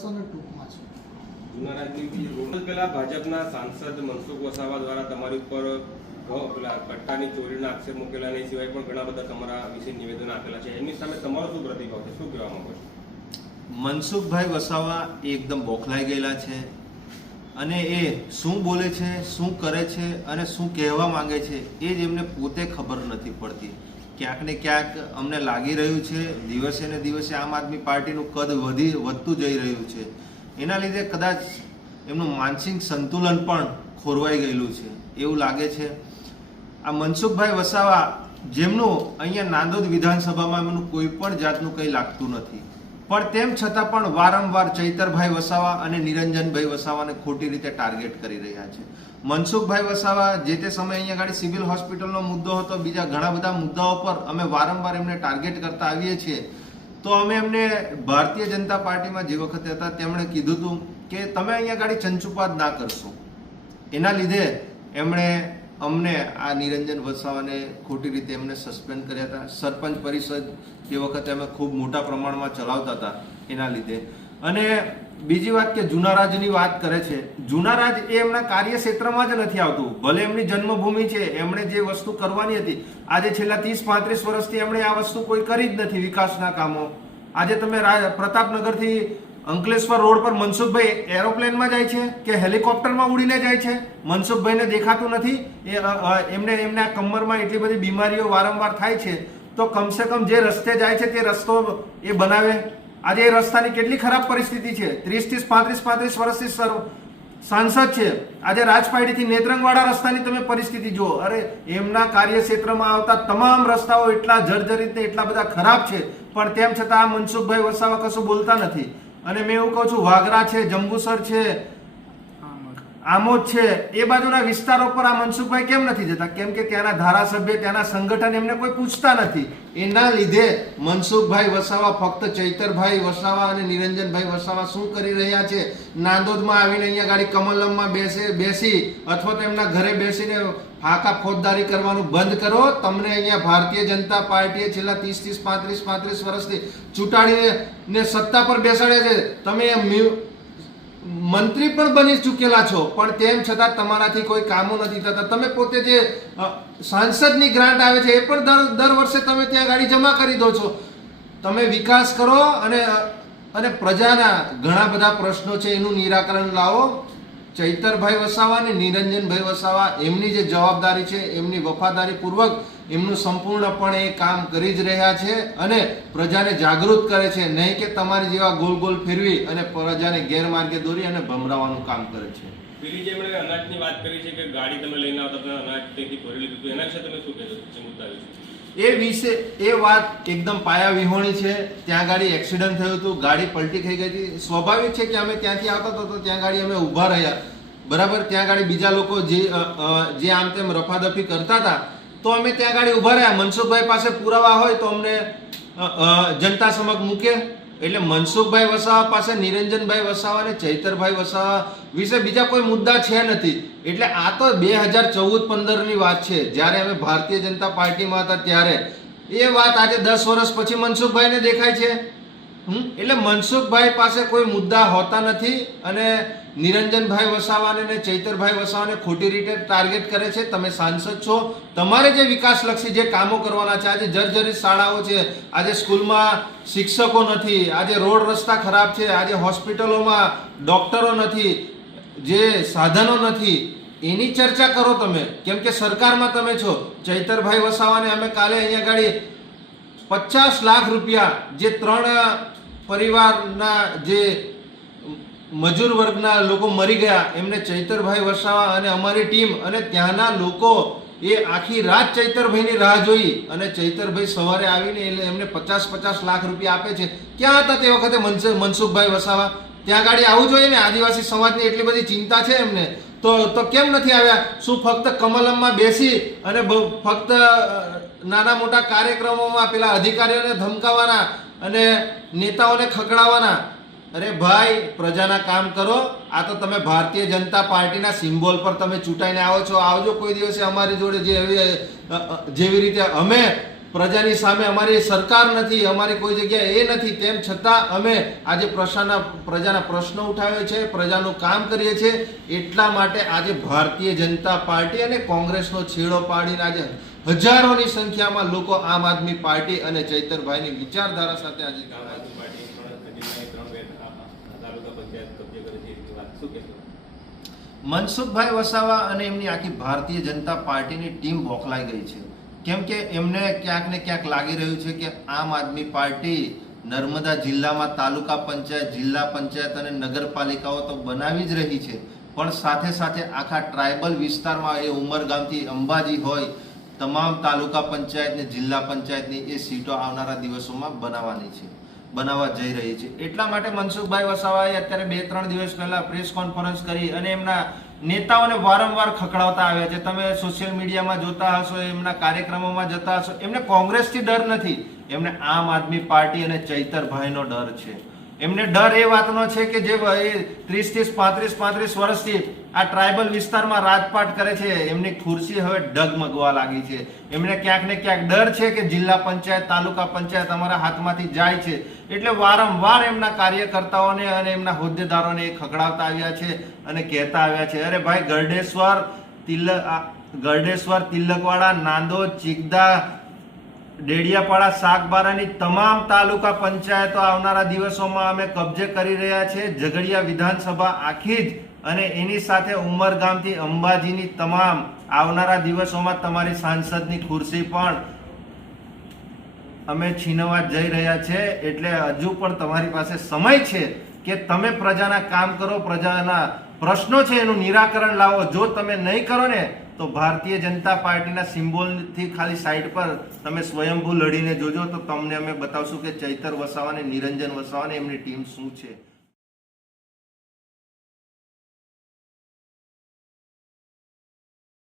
ટૂંકમાં છે. જૂના રાજનીતિ પહેલા ભાજપના સાંસદ મનસુખ વસાવા દ્વારા તમારી ઉપર પટ્ટાની ચોરીના આક્ષેપ મૂકેલા ને સિવાય પણ ઘણા બધા તમારા વિશે નિવેદન આપેલા છે. એમની સામે તમારો શું પ્રતિભાવ છે, શું કહેવા માંગો છો? મનસુખભાઈ વસાવા એકદમ બોખલાઈ ગયેલા છે અને એ શું બોલે છે, શું કરે છે અને શું કહેવા માંગે છે એ જ એમને પોતે ખબર નથી પડતી. ક્યાંક ને ક્યાંક અમને લાગી રહ્યું છે દિવસે ને દિવસે આમ આદમી પાર્ટીનું કદ વધતું જઈ રહ્યું છે. એના લીધે કદાચ એમનું માનસિક સંતુલન પણ ખોરવાઈ ગયેલું છે એવું લાગે છે. આ મનસુખભાઈ વસાવા જેમનું અહીંયા નાંદોદ વિધાનસભામાં એમનું કોઈ પણ જાતનું કંઈ લાગતું નથી, પણ તેમ છતાં પણ વારંવાર ચૈતરભાઈ વસાવા અને નિરંજનભાઈ વસાવાને ખોટી રીતે ટાર્ગેટ કરી રહ્યા છે. મનસુખભાઈ વસાવા જે તે સમયે અહીંયા આગળ સિવિલ હોસ્પિટલનો મુદ્દો હતો, બીજા ઘણા બધા મુદ્દાઓ પર અમે વારંવાર એમને ટાર્ગેટ કરતા આવીએ છીએ. તો અમે એમને ભારતીય જનતા પાર્ટીમાં જે વખતે હતા તેમણે કીધું હતું કે તમે અહીંયા આગળ ચંચુપાત ના કરશો. એના લીધે એમણે અમને આ નિરંજન વસાવાને ખોટી રીતે એમને સસ્પેન્ડ કર્યા હતા. સરપંચ પરિષદ તે વખતે અમે ખૂબ મોટા પ્રમાણમાં ચલાવતા હતા એના લીધે. અને બીજી વાત કે જૂના રાજની વાત કરે છે. જૂના રાજ એ એમના કાર્યક્ષેત્રમાં જ નથી આવતું. ભલે એમની જન્મભૂમિ છે, એમણે જે વસ્તુ કરવાની હતી આજે છેલ્લા 30-35 વર્ષથી એમણે આ વસ્તુ કોઈ કરી જ નથી, વિકાસના કામો. આજે તમે પ્રતાપનગરથી અંકલેશ્વર રોડ પર મનસુખભાઈ એરોપ્લેનમાં જાય છે કે હેલિકોપ્ટરમાં ઉડીને જાય છે? મનસુખભાઈને દેખાતું નથી. એમને આ કમરમાં એટલી બધી બીમારીઓ વારંવાર થાય છે, તો કમસે કમ જે રસ્તે જાય છે તે રસ્તો એ બનાવે. આજે એ રસ્તાની કેટલી ખરાબ પરિસ્થિતિ છે. 30-35 વર્ષથી સાંસદ છે, આજે રાજપાડીથી નેત્રંગવાડા રસ્તાની તમે પરિસ્થિતિ જુઓ. અરે એમના કાર્યક્ષેત્રમાં આવતા તમામ રસ્તાઓ એટલા જર્જરિત ને એટલા બધા ખરાબ છે, પણ તેમ છતાં આ મનસુખભાઈ વસાવા કશું બોલતા નથી. અને મેં એવું કહું છું, વાગરા છે, જંબુસર છે, આમોદ છે, એ બાજુના વિસ્તારો પર આ મનસુખભાઈ કેમ નથી જતા? કેમ કે ત્યાંના ધારાસભ્ય, ત્યાંના સંગઠન એમને કોઈ પૂછતા નથી. એના લીધે મનસુખભાઈ વસાવા ફક્ત ચૈતરભાઈ વસાવા અને નિરંજનભાઈ વસાવા શું કરી રહ્યા છે, નાંદોદમાં આવીને અહીંયા ગાડી કમલમમાં બેસી અથવા તો એમના ઘરે બેસીને ફાંકા ફોજદારી કરવાનું બંધ કરો. તમને અહીંયા ભારતીય જનતા પાર્ટીએ છેલ્લા 35 વર્ષથી ચૂંટાડીને સત્તા પર બેસાડ્યા છે. તમે મંત્રી પણ બની ચૂકેલા છો, પણ તેમ છતાં તમારાથી કોઈ કામો નથી થતા. તમે પોતે જે સાંસદની ગ્રાન્ટ આવે છે એ પણ દર વર્ષે તમે ત્યાં ગાડી જમા કરી દો છો. તમે વિકાસ કરો અને પ્રજાના ઘણા બધા પ્રશ્નો છે એનું નિરાકરણ લાવો. ચૈતરભાઈ વસાવા અને નિરંજનભાઈ વસાવા એમની જે જવાબદારી છે, એમની વફાદારી પૂર્વક એમનું સંપૂર્ણપણે એ કામ કરી જ રહ્યા છે અને પ્રજાને જાગૃત કરે છે, નહીં કે તમારી જેવા ગોલ ગોલ ફેરવી અને પ્રજાને ગેરમાર્ગે દોરી અને ભમરાવાનું કામ કરે છે. પેલી જે એમણે અનાજની વાત કરી છે કે ગાડી તમે લઈને આવતા તમે અનાજ તેથી ભરી લીધું હતું, એના વિશે તમે શું કહેશો? મુદ્દા વિશે એ વાત એકદમ પાયા વિહોણી છે. ત્યાં ગાડી એક્સિડન્ટ થયું હતું, ગાડી પલટી થઈ ગઈ હતી. સ્વાભાવિક છે કે અમે ત્યાંથી આવતા હતા તો ત્યાં ગાડી અમે ઊભા રહ્યા, બરાબર. ત્યાં ગાડી બીજા લોકો જે આમ તેમ રફાદફી કરતા હતા તો અમે ત્યાં ગાડી ઊભા રહ્યા. મનસુખભાઈ પાસે પુરાવા હોય તો અમને જનતા સમક્ષ મૂકે. એટલે મનસુખભાઈ વસાવા પાસે નિરંજનભાઈ વસાવા અને ચૈતરભાઈ વસાવા વિશે બીજા કોઈ મુદ્દા છે નથી. એટલે આ તો 2014-15ની વાત છે, જ્યારે અમે ભારતીય જનતા પાર્ટીમાં હતા ત્યારે. એ વાત આજે 10 વર્ષ પછી મનસુખભાઈને દેખાય છે. એટલે મનસુખભાઈ પાસે કોઈ મુદ્દા હોતા નથી અને નિરંજનભાઈ વસાવાને અને ચૈતરભાઈ વસાવાને ખોટી રીતે ટાર્ગેટ કરે છે. તમે સાંસદ છો, તમારે જે વિકાસલક્ષી જે કામો કરવાના છે, આજે જર્જરિત શાળાઓ છે, આજે સ્કૂલમાં શિક્ષકો નથી, આજે રોડ રસ્તા ખરાબ છે, આજે હોસ્પિટલોમાં ડોક્ટરો નથી, જે સાધનો નથી, એની ચર્ચા કરો તમે. કેમ કે સરકારમાં તમે છો. ચૈતરભાઈ વસાવાને અમે કાલે અહીંયા ગાડી 50 લાખ રૂપિયા જે 3 પરિવારના જે મજૂર વર્ગના લોકો મરી ગયા એમને ચૈતરભાઈ વસાવા અને અમારી ટીમ અને ત્યાંના લોકો એ આખી રાત ચૈતરભાઈની રાહ જોઈ અને ચૈતરભાઈ સવારે આવીને એમને 50 લાખ રૂપિયા આપે છે. ક્યાં હતા તે વખતે મનસુખભાઈ વસાવા? ત્યાં ગાડી આવવું જોઈએ ને. આદિવાસી સમાજની એટલી બધી ચિંતા છે એમને, તો કેમ નથી આવ્યા? શું ફક્ત કમલમમાં બેસી અને ફક્ત નાના મોટા કાર્યક્રમોમાં પેલા અધિકારીઓને ધમકાવવાના અને નેતાઓને ખકડાવવાના? અરે ભાઈ, પ્રજાના કામ કરો. આ તો તમે ભારતીય જનતા પાર્ટીના સિમ્બોલ પર તમે ચૂંટાઈને આવો છો. આવજો કોઈ દિવસે અમારી જોડે જેવી રીતે અમે પ્રજાની સામે અમારી સરકાર નથી, અમારી કોઈ જગ્યાએ એ નથી, તેમ છતાં અમે આજે પ્રજાના પ્રશ્નો ઉઠાવે છે, પ્રજાનું કામ કરીએ છીએ. એટલા માટે આજે ભારતીય જનતા પાર્ટી અને કોંગ્રેસનો છેડો પાડીને આજે હજારોની સંખ્યામાં લોકો આમ આદમી પાર્ટી અને ચૈતરભાઈની વિચારધારા સાથે આજે આમ આદમી પાર્ટી જિલ્લાની 3 તાલુકા પંચાયત કબજે કરે છે એવી વાત શું કહેશો? મનસુખભાઈ વસાવા અને એમની આખી ભારતીય જનતા પાર્ટીની ટીમ બોખલાઈ ગઈ છે. કેમ કે એમને ક્યાંક ને ક્યાંક લાગી રહ્યું છે કે આમ આદમી પાર્ટી નર્મદા જિલ્લામાં તાલુકા પંચાયત, જિલ્લા પંચાયત અને નગરપાલિકાઓ તો બનાવી જ રહી છે, પણ સાથે સાથે આખા ટ્રાઇબલ વિસ્તારમાં એ ઉમરગામથી અંબાજી હોય તમામ તાલુકા પંચાયત ને જિલ્લા પંચાયતની એ સીટો આવનારા દિવસોમાં બનાવવા જઈ રહી છે. એટલા માટે મનસુખભાઈ વસાવાએ અત્યારે 2-3 દિવસ પહેલા પ્રેસ કોન્ફરન્સ કરી અને એમના નેતાઓને વારંવાર ખખડાવતા આવ્યા છે. તમે સોશિયલ મીડિયામાં જોતા હશો, એમના કાર્યક્રમોમાં જતા હશો, એમને કોંગ્રેસથી ડર નથી, એમને આમ આદમી પાર્ટી અને ચૈતરભાઈનો ડર છે. એમને ડર એ વાતનો છે કે જે 30-35 વર્ષથી આ ટ્રાઇબલ વિસ્તારમાં રાજપાટ કરે છે, એમની ખુરશી હવે ડગમગવા લાગી છે. એમને ક્યાંક ને ક્યાંક ડર છે કે જિલ્લા પંચાયત, તાલુકા પંચાયત અમારા હાથમાંથી જાય છે. એટલે વારંવાર એમના કાર્યકર્તાઓને અને એમના હોદ્દેદારોને ખખડાવતા આવ્યા છે અને કહેતા આવ્યા છે, અરે ભાઈ ગરડેશ્વર, તિલકવાડા, નાંદોદ, ચીકદા, ડેડિયાપાડા, સાગબારાની તમામ તાલુકા પંચાયતો આવનારા દિવસોમાં અમે કબજે કરી રહ્યા છે. ઝઘડિયા વિધાનસભા આખી જ અને એની સાથે ઉમરગામથી અંબાજીની તમામ આવનારા દિવસોમાં તમારી સાંસદની ખુરશી પણ અમે છીનવા જઈ રહ્યા છે. એટલે હજુ પણ તમારી પાસે સમય છે કે તમે પ્રજાના કામ કરો, પ્રજાના પ્રશ્નો છે એનું નિરાકરણ લાવો. જો તમે નહીં કરો ને તો ભારતીય જનતા પાર્ટીના સિમ્બોલથી ખાલી સાઈડ પર તમે સ્વયંભૂ લડીને જોજો, તો તમને અમે બતાવશું કે ચૈતર વસાવા અને નિરંજન વસાવા અને એમની ટીમ શું છે.